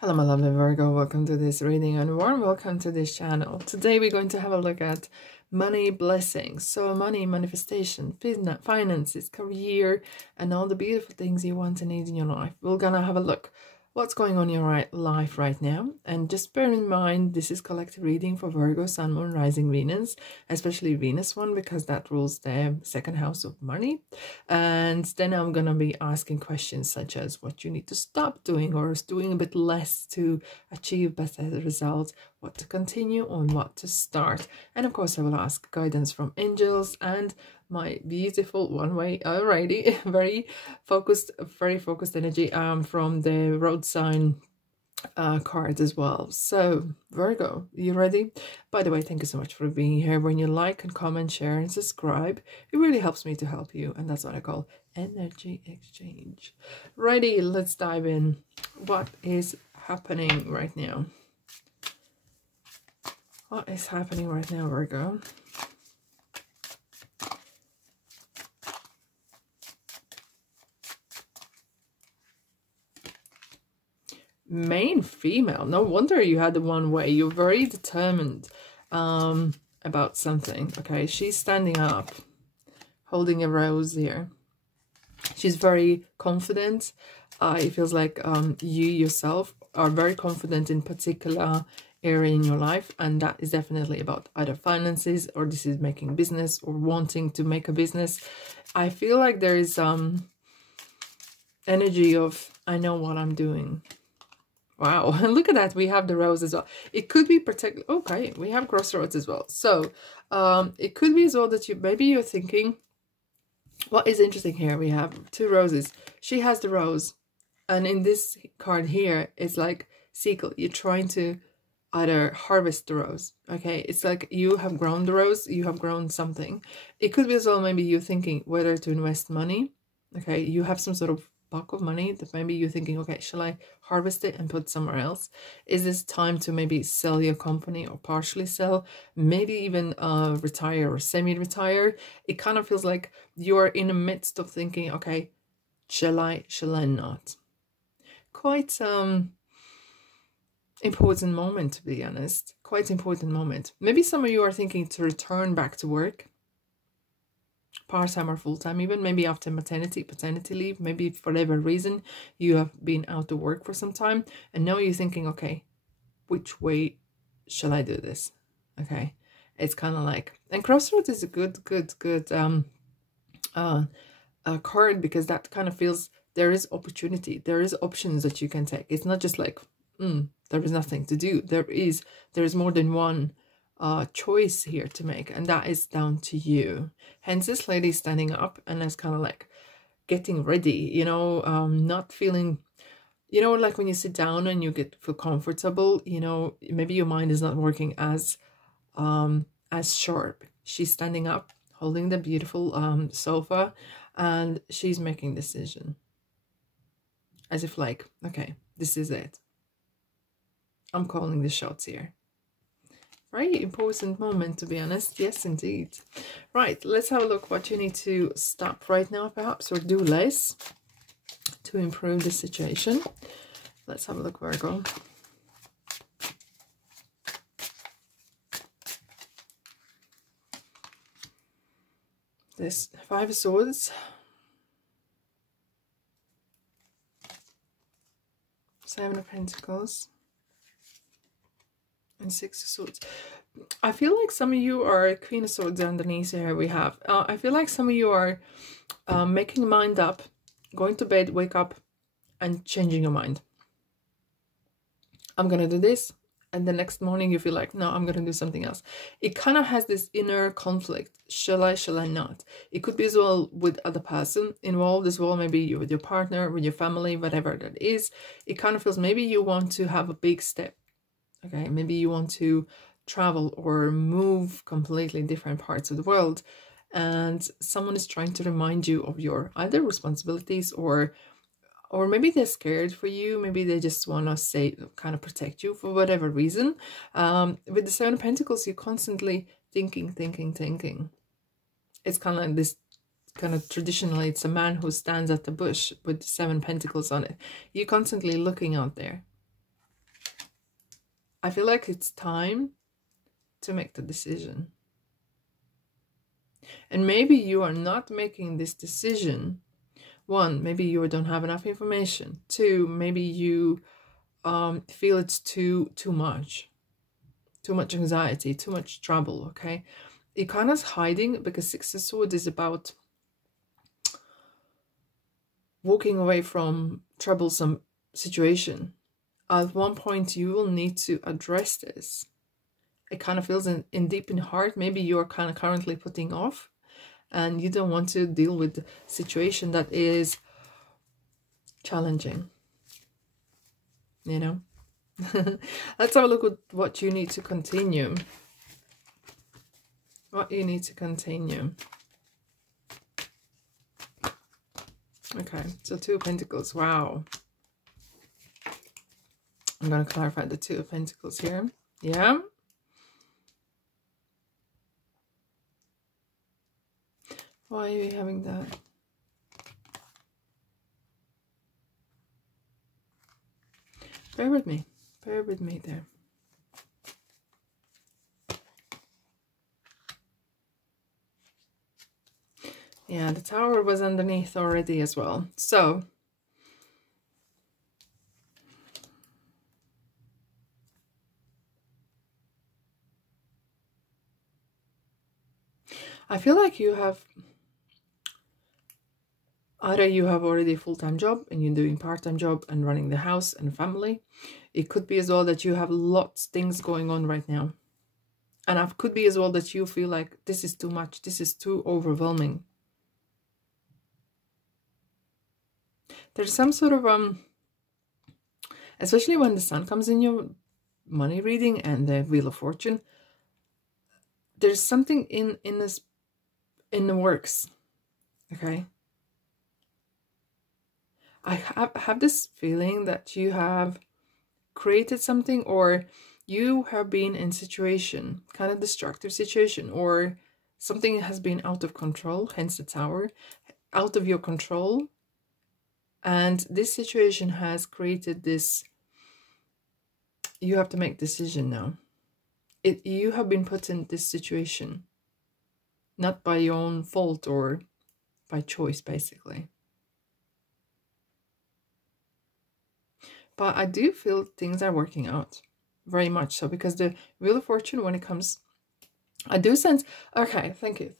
Hello my lovely Virgo, welcome to this reading and warm welcome to this channel. Today we're going to have a look at money blessings. So money, manifestation, finances, career, and all the beautiful things you want and need in your life. We're gonna have a look what's going on in your life right now. And just bear in mind, this is collective reading for Virgo, Sun, Moon, Rising, Venus, especially Venus one, because that rules the second house of money. And then I'm gonna be asking questions such as what you need to stop doing or is doing a bit less to achieve better results, what to continue on, what to start. And of course I will ask guidance from angels and my beautiful one-way already very focused energy from the road sign card as well. So Virgo, you ready? By the way, thank you so much for being here. When you like and comment, share and subscribe, it really helps me to help you, and that's what I call energy exchange. Ready, let's dive in. What is happening right now? What is happening right now, Virgo? Main female. No wonder you had the one way. You're very determined about something. Okay, she's standing up, holding a rose here. She's very confident. It feels like you yourself are very confident in particular area in your life, and that is definitely about either finances or this is making business or wanting to make a business. I feel like there is energy of I know what I'm doing. Wow, look at that. We have the rose as well. It could be okay, we have crossroads as well. So it could be as well that maybe you're thinking, what is interesting here, we have two roses. She has the rose, and in this card here, it's like sickle. You're trying to either harvest the rose. Okay, it's like you have grown the rose, you have grown something. It could be as well, maybe you're thinking whether to invest money. Okay, you have some sort of block of money that maybe you're thinking, okay, shall I harvest it and put somewhere else? Is this time to maybe sell your company or partially sell, maybe even retire or semi-retire? It kind of feels like you're in the midst of thinking, okay, shall I not? Quite important moment, to be honest. Quite important moment. Maybe some of you are thinking to return back to work, part-time or full-time, even maybe after paternity leave. Maybe for whatever reason you have been out of work for some time and now you're thinking, okay, which way shall I do this? Okay, it's kind of like, and crossroads is a good card, because that kind of feels there is opportunity, there is options that you can take. It's not just like there is nothing to do. There is more than one choice here to make, and that is down to you. Hence this lady standing up and is kind of like getting ready, you know, not feeling, you know, like when you sit down and you feel comfortable, you know, maybe your mind is not working as sharp. She's standing up, holding the beautiful sofa, and she's making decision as if like, okay, this is it. I'm calling the shots here. Very important moment, to be honest. Yes, indeed. Right, let's have a look what you need to stop right now, perhaps, or do less to improve the situation. Let's have a look, Virgo. This Five of Swords, Seven of Pentacles, and Six of Swords. I feel like some of you are Queen of Swords underneath here. We have I feel like some of you are making your mind up, going to bed, wake up and changing your mind. I'm gonna do this, and the next morning you feel like, no, I'm gonna do something else. It kind of has this inner conflict. Shall I not? It could be as well with other person involved as well, maybe you with your partner, with your family, whatever that is. It kind of feels maybe you want to have a big step. Okay, maybe you want to travel or move completely different parts of the world, and someone is trying to remind you of your either responsibilities or maybe they're scared for you. Maybe they just want to say, kind of protect you for whatever reason. With the Seven of Pentacles, you're constantly thinking. It's kind of like this, kind of traditionally, it's a man who stands at the bush with the Seven Pentacles on it. You're constantly looking out there. I feel like it's time to make the decision. And maybe you are not making this decision. One, maybe you don't have enough information. Two, maybe you feel it's too much anxiety, too much trouble. Okay, it kind of hiding, because Six of Swords is about walking away from troublesome situation. At one point you will need to address this. It kind of feels in deep in heart, maybe you're kind of currently putting off and you don't want to deal with the situation that is challenging, you know. Let's have a look at what you need to continue. What you need to continue. Okay, so Two of Pentacles. Wow. I'm going to clarify the Two of Pentacles here. Yeah. Why are you having that? Bear with me. Bear with me there. Yeah, the Tower was underneath already as well. So, I feel like you have, either you have already a full-time job and you're doing part-time job and running the house and family. It could be as well that you have lots of things going on right now. And it could be as well that you feel like this is too much, this is too overwhelming. There's some sort of, especially when the Sun comes in your money reading and the Wheel of Fortune, there's something in the works, okay? I have this feeling that you have created something, or you have been in situation, kind of destructive situation, or something has been out of control, hence the Tower, out of your control. And this situation has created this, you have to make a decision now. You have been put in this situation, not by your own fault or by choice, basically. But I do feel things are working out, very much so, because the Wheel of Fortune, when it comes, I do sense, okay, thank you.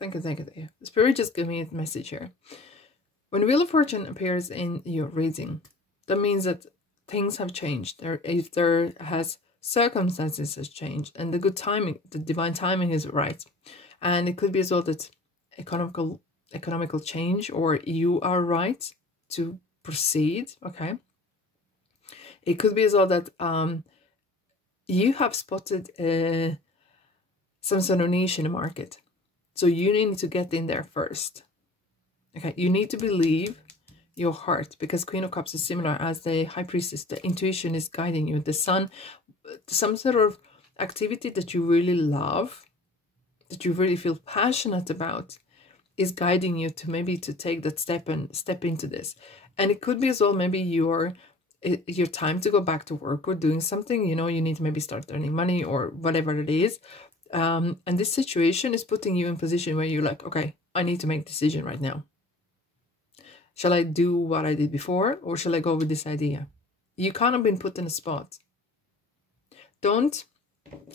Spirit just gave me a message here. When Wheel of Fortune appears in your reading, that means that things have changed. If there has circumstances has changed, and the good timing, the divine timing is right. And it could be as well that economical change, or you are right to proceed, okay? It could be as well that you have spotted some sort of niche in the market. So you need to get in there first. Okay, you need to believe your heart, because Queen of Cups is similar as the High Priestess. The intuition is guiding you. The Sun, some sort of activity that you really love, that you really feel passionate about, is guiding you to maybe to take that step and step into this. And it could be as well maybe your time to go back to work or doing something, you know, you need to maybe start earning money or whatever it is. And this situation is putting you in a position where you're like, okay, I need to make a decision right now. Shall I do what I did before, or shall I go with this idea? You kind of been put in a spot. And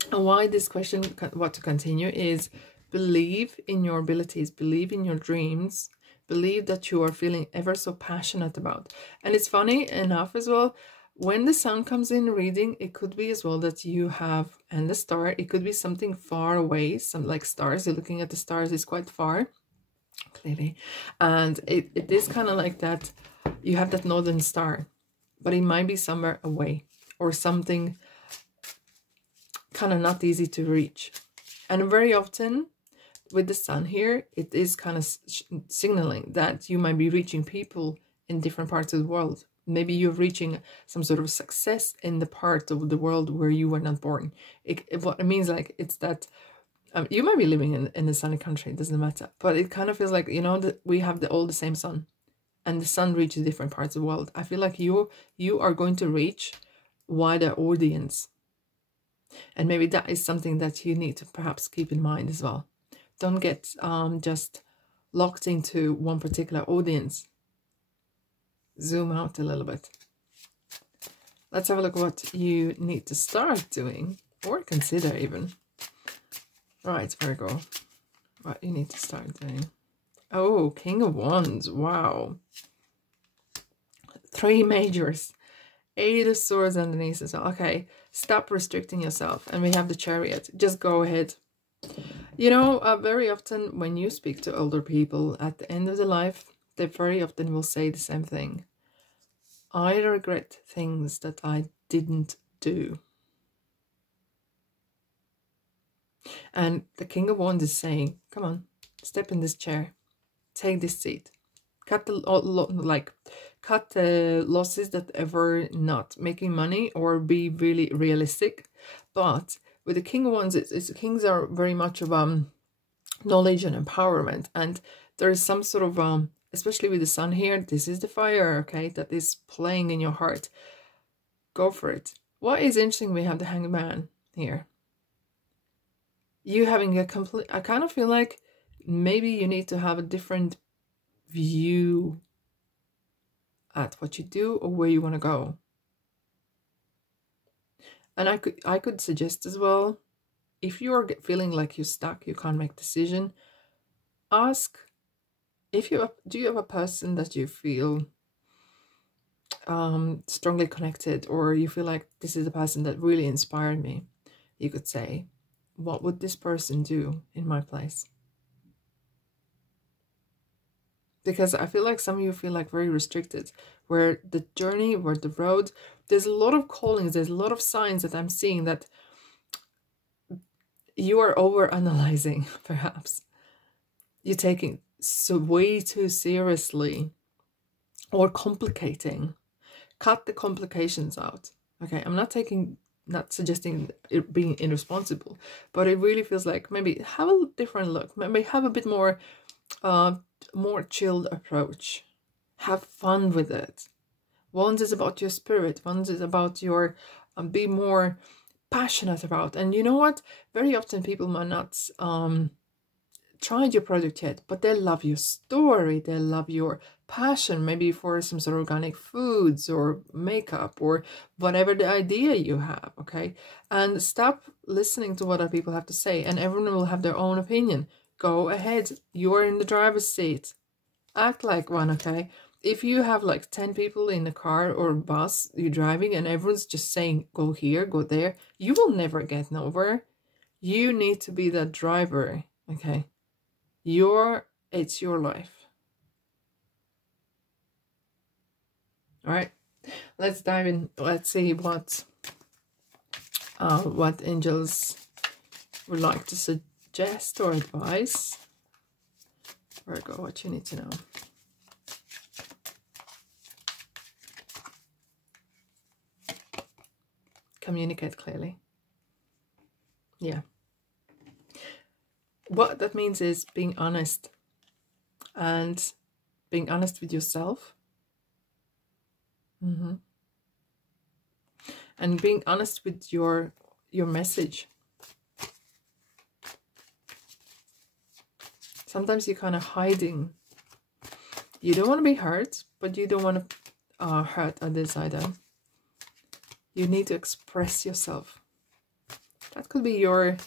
why this question, what to continue, is believe in your abilities, believe in your dreams, believe that you are feeling ever so passionate about. And it's funny enough as well, when the Sun comes in reading, it could be as well that you have, and the Star, it could be something far away, some like stars, you're looking at the stars, is quite far, clearly. And it is kind of like that, you have that northern star, but it might be somewhere away, or something kind of not easy to reach. And very often with the Sun here, it is kind of signaling that you might be reaching people in different parts of the world. Maybe you're reaching some sort of success in the part of the world where you were not born. What it means, like, it's that you might be living in a sunny country, it doesn't matter. But it kind of feels like, you know, that we have all the same sun, and the Sun reaches different parts of the world. I feel like you are going to reach wider audience. And maybe that is something that you need to perhaps keep in mind as well. Don't get just locked into one particular audience. Zoom out a little bit. Let's have a look at what you need to start doing, or consider even. Right, Virgo. What you need to start doing. Oh, King of Wands. Wow. 3 majors. 8 of Swords underneath as well. Okay, stop restricting yourself. And we have the Chariot. Just go ahead. You know, very often when you speak to older people at the end of their life, they very often will say the same thing. I regret things that I didn't do. And the King of Wands is saying, come on, step in this chair. Take this seat. Cut the losses that ever not making money, or be really realistic. But with the King of Wands, kings are very much of knowledge and empowerment, and there is some sort of especially with the sun here, this is the fire, okay, that is playing in your heart. Go for it. What is interesting, we have the Hangman here. You having a complete, I kind of feel like maybe you need to have a different view at what you do or where you want to go. And I could suggest as well, if you are feeling like you're stuck, you can't make decision, ask if do you have a person that you feel strongly connected, or you feel like this is a person that really inspired me. You could say, what would this person do in my place? Because I feel like some of you feel like very restricted, where the journey, where the road, there's a lot of callings, there's a lot of signs that I'm seeing that you are over-analyzing, perhaps. You're taking so way too seriously, or complicating. Cut the complications out. Okay, I'm not suggesting it being irresponsible, but it really feels like maybe have a different look, maybe have a bit more more chilled approach. Have fun with it. Wands is about your spirit. Wands is about your be more passionate about. And you know what? Very often people might not tried your product yet, but they love your story. They love your passion, maybe for some sort of organic foods or makeup or whatever the idea you have. Okay, and stop listening to what other people have to say, and everyone will have their own opinion. Go ahead. You're in the driver's seat. Act like one, okay? If you have like 10 people in the car or bus you're driving and everyone's just saying, go here, go there, you will never get nowhere. You need to be that driver, okay? It's your life. All right, let's dive in. Let's see what angels would like to suggest or advise. Virgo, what you need to know. Communicate clearly. Yeah. What that means is being honest, and being honest with yourself. And being honest with your message. Sometimes you're kind of hiding. You don't want to be hurt, but you don't want to hurt others either. You need to express yourself. That could be your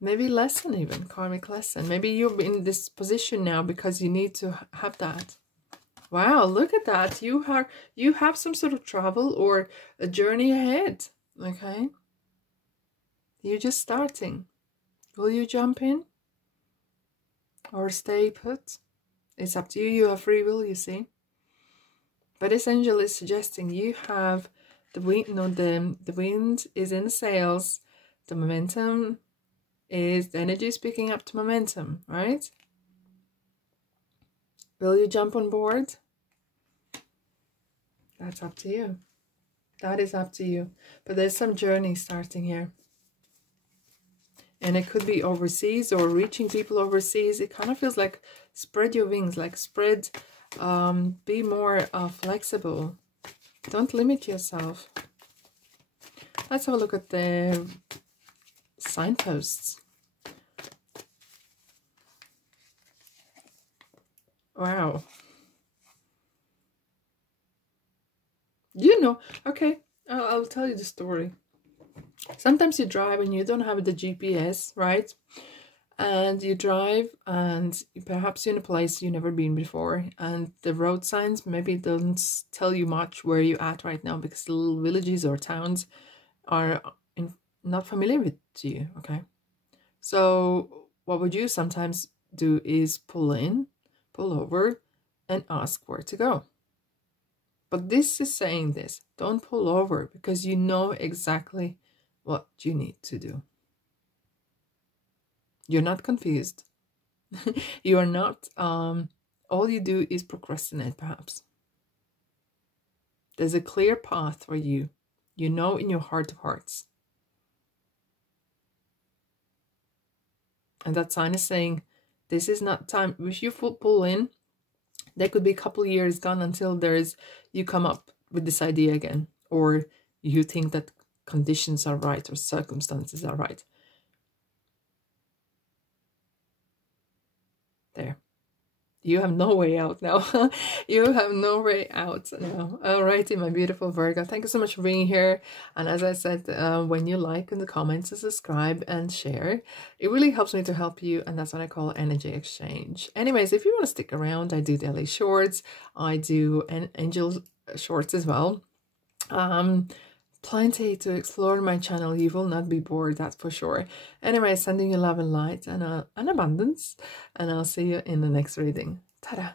maybe lesson, even karmic lesson. Maybe you're in this position now because you need to have that. Wow, look at that. You have some sort of travel or a journey ahead. Okay. You're just starting. Will you jump in? Or stay put? It's up to you. You have free will, you see. But this angel is suggesting you have the wind. No, the wind is in the sails. The momentum is, the energy is picking up to momentum, right? Will you jump on board? That's up to you. That is up to you. But there's some journey starting here. And it could be overseas or reaching people overseas. It kind of feels like spread your wings, like spread, be more flexible. Don't limit yourself. Let's have a look at the signposts. Wow. You know, okay, I'll tell you the story. Sometimes you drive and you don't have the GPS, right? And you drive and perhaps you're in a place you've never been before, and the road signs maybe don't tell you much where you're at right now, because the little villages or towns are not familiar with you, okay? So what would you sometimes do is pull over, and ask where to go. But this is saying this, don't pull over, because you know exactly what you need to do. You're not confused. You are not, all you do is procrastinate, perhaps. There's a clear path for you. You know in your heart of hearts. And that sign is saying, this is not time. If you pull in, there could be a couple of years gone until you come up with this idea again. Or you think that conditions are right or circumstances are right. There. You have no way out now. You have no way out now. Alrighty, my beautiful Virgo. Thank you so much for being here. And as I said, when you like in the comments, subscribe and share. It really helps me to help you. And that's what I call energy exchange. Anyways, if you want to stick around, I do daily shorts. I do angel shorts as well. Plenty to explore my channel. You will not be bored, that's for sure. Anyway, sending you love and light and abundance, and I'll see you in the next reading. Ta-da!